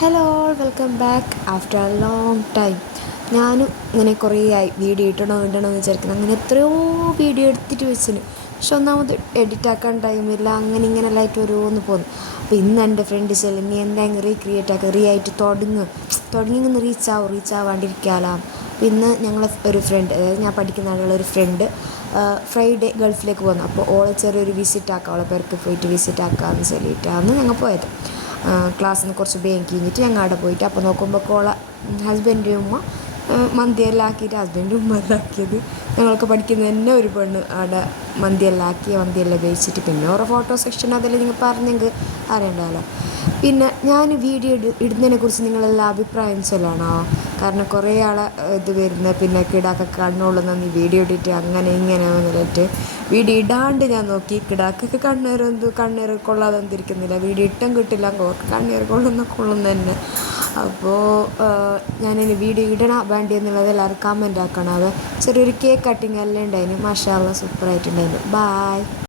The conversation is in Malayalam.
Hello welcome back after A long time. ഞാനും ഇങ്ങനെ കുറേ ആയി വീഡിയോ ഇടണമെന്ന് വിചാരിക്കുന്നു. അങ്ങനെ എത്രയോ വീഡിയോ എടുത്തിട്ട് വെച്ചിന്, പക്ഷെ ഒന്നാമത് എഡിറ്റാക്കാൻ ടൈമില്ല. അങ്ങനെ ഇങ്ങനെല്ലായിട്ട് ഓരോന്ന് പോകുന്നു. അപ്പോൾ ഇന്ന് എൻ്റെ ഫ്രണ്ട് ചെല്ലും, നീ എന്തായാലും റീക്രിയേറ്റ് ആക്കുക, ആയിട്ട് തുടങ്ങി റീച്ച് ആവാണ്ടിരിക്കാലോ. അപ്പോൾ ഇന്ന് ഞങ്ങളെ ഒരു ഫ്രണ്ട്, അതായത് ഞാൻ പഠിക്കുന്ന ആളുള്ള ഒരു ഫ്രണ്ട് ഫ്രൈഡേ ഗൾഫിലേക്ക് പോകുന്നു. അപ്പോൾ ഓളെ ചെറിയൊരു വിസിറ്റ് ആക്കാം, അവളെ പേർക്ക് പോയിട്ട് വിസിറ്റ് ആക്കാമെന്ന് ചൊല്ലിയിട്ടാണ് ഞങ്ങൾ പോയത്. ക്ലാസ്സിൽ നിന്ന് കുറച്ച് വേഗം കഴിഞ്ഞിട്ട് ഞങ്ങൾ അവിടെ പോയിട്ട് അപ്പോൾ നോക്കുമ്പോൾ കോള ഹസ്ബൻഡ് ഉമ്മ മന്തിയെല്ലാം ആക്കിയിട്ട് ഹസ്ബൻഡ് ഉമ്മ എല്ലാം ആക്കിയത്. ഞങ്ങളൊക്കെ പഠിക്കുന്ന തന്നെ ഒരു പെണ്ണ് അവിടെ മന്തിയെല്ലാം ആക്കി മന്തിയെല്ലാം ഉപയോഗിച്ചിട്ട് പിന്നെ ഓരോ ഫോട്ടോ സെക്ഷൻ അതെല്ലാം നിങ്ങൾ പറഞ്ഞെങ്കിൽ അറിയണ്ടല്ലോ. പിന്നെ ഞാൻ വീഡിയോ ഇടുന്നതിനെക്കുറിച്ച് നിങ്ങളെല്ലാം അഭിപ്രായം ചൊല്ലാണോ? കാരണം കുറേ ആളെ ഇത് വരുന്നത് പിന്നെ കിടാക്ക കണ്ണുള്ളൂ നീ വീഡിയോ ഇട്ടിട്ട് അങ്ങനെ ഇങ്ങനെ വന്നിട്ട് വീഡിയോ ഇടാണ്ട് ഞാൻ നോക്കി കിടാക്കൊക്കെ കണ്ണേറ് കൊള്ളാതെ എന്തിരിക്കുന്നില്ല. വീഡിയോ ഇട്ടും കിട്ടില്ല, കണ്ണീർ കൊള്ളുന്ന തന്നെ. അപ്പോൾ ഞാനിനി വീഡിയോ ഇടണം വേണ്ടി എന്നുള്ളത് എല്ലാവരും കമൻറ്റ് ആക്കണം. അത് ചെറിയൊരു കേക്ക് കട്ടിങ് എല്ലാം ഉണ്ടായിരുന്നു. മാഷാ അല്ലാഹ് സൂപ്പറായിട്ടുണ്ടായിരുന്നു. ബായ്.